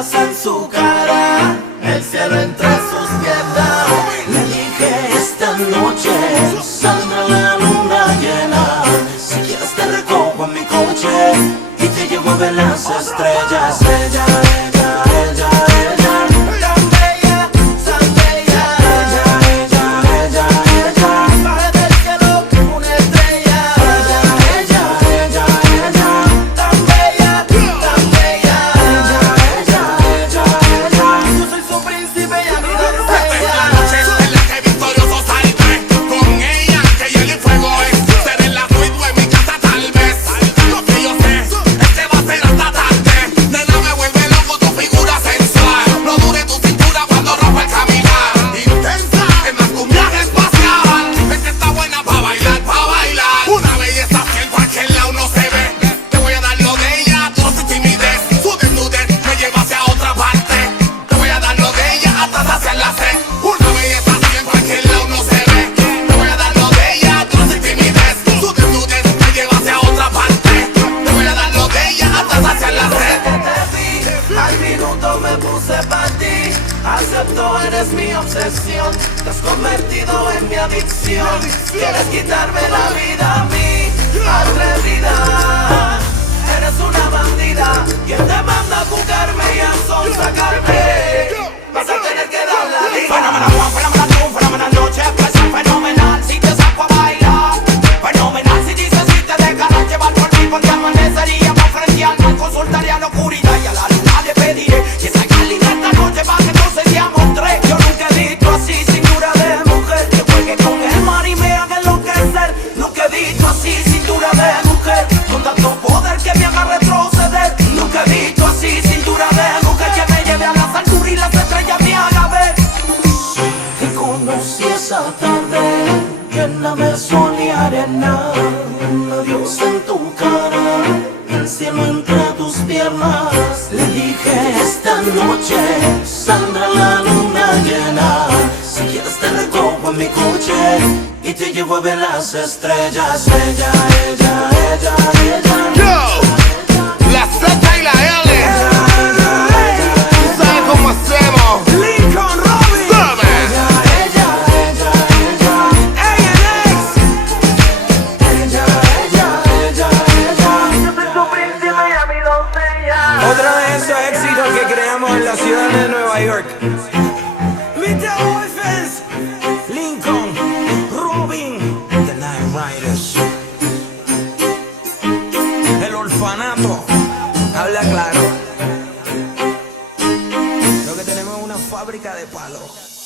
estrellas en su cara, el cielo entre sus piernas. Le dije esta noche saldrá la luna llena. Si quieres te recojo en mi coche y te llevo a ver las estrellas. Ella, tan bella, tan bella. Ella, baja del cielo una estrella. Ella, tan bella, tan bella. Yo soy su príncipe y a mi doncella. La noche en la que victorioso saldré con ella, que hielo y fuego es. Seré la ruido en mi casa tal vez. Lo que yo sé es que va a ser hasta tarde. Nena, me vuelve loco tu figura sensual. No dure tu cintura cuando rompa el caminar. Intensa, es más que un viaje espacial. Es que está buena pa' bailar, pa' bailar. Una belleza que en cualquier lado no se ve. Te voy a dar lo de ella, tú sin timidez. Su desnudez me lleva hacia otra parte. Te voy a dar lo de ella hasta saciar la sed. Una belleza que en cualquier lado no se ve. Te voy a dar lo de ella, tú sin timidez. Su desnudez me lleva hacia otra parte. Te voy a dar lo de ella hasta saciar la sed. Te vi, al minuto me puse pa' ti. Acepto, eres mi obsesión. Te has convertido en mi adicción. Quieres quitarme la vida a mí, atrevida. Eres una bandida. ¿Quién te manda a buscarme y a sonsacarme? Vas a tener que dar la vida. Fenomenal Juan, fenomenal tú, fenomenal noche, expresión fenomenal. Si te saco a bailar, fenomenal. Si dices si te dejarás llevar por mí, porque amaneceríamos frente al mar. Consultaría la oscuridad y a la luna le pediré que salga linda esta noche para que entonces seamos tres. Yo nunca he visto así cintura de mujer, que juegue con el mar y me haga enloquecer. Nunca he visto así cintura de mujer, con tanto poder que me haga retroceder. Nunca he visto así cintura de mujer, que me lleve a las alturas y las estrellas me haga ver. Te conocí esa tarde, llena de sol y arena. La diosa en tu cara, el cielo entre tus piernas. Le dije esta noche saldrá la luna llena. Si quieres te recojo en mi coche y te llevo a ver las estrellas. Ella. Yo, la Z y la L. ¿Tú sabes cómo hacemos? Lincoln Robin, Dame. otra de esos éxitos que creamos en la ciudad de Nueva York. Mr. Orphans, Lincoln, Robin, The Night Riders. El orfanato, habla claro. Lo que tenemos es una fábrica de palos.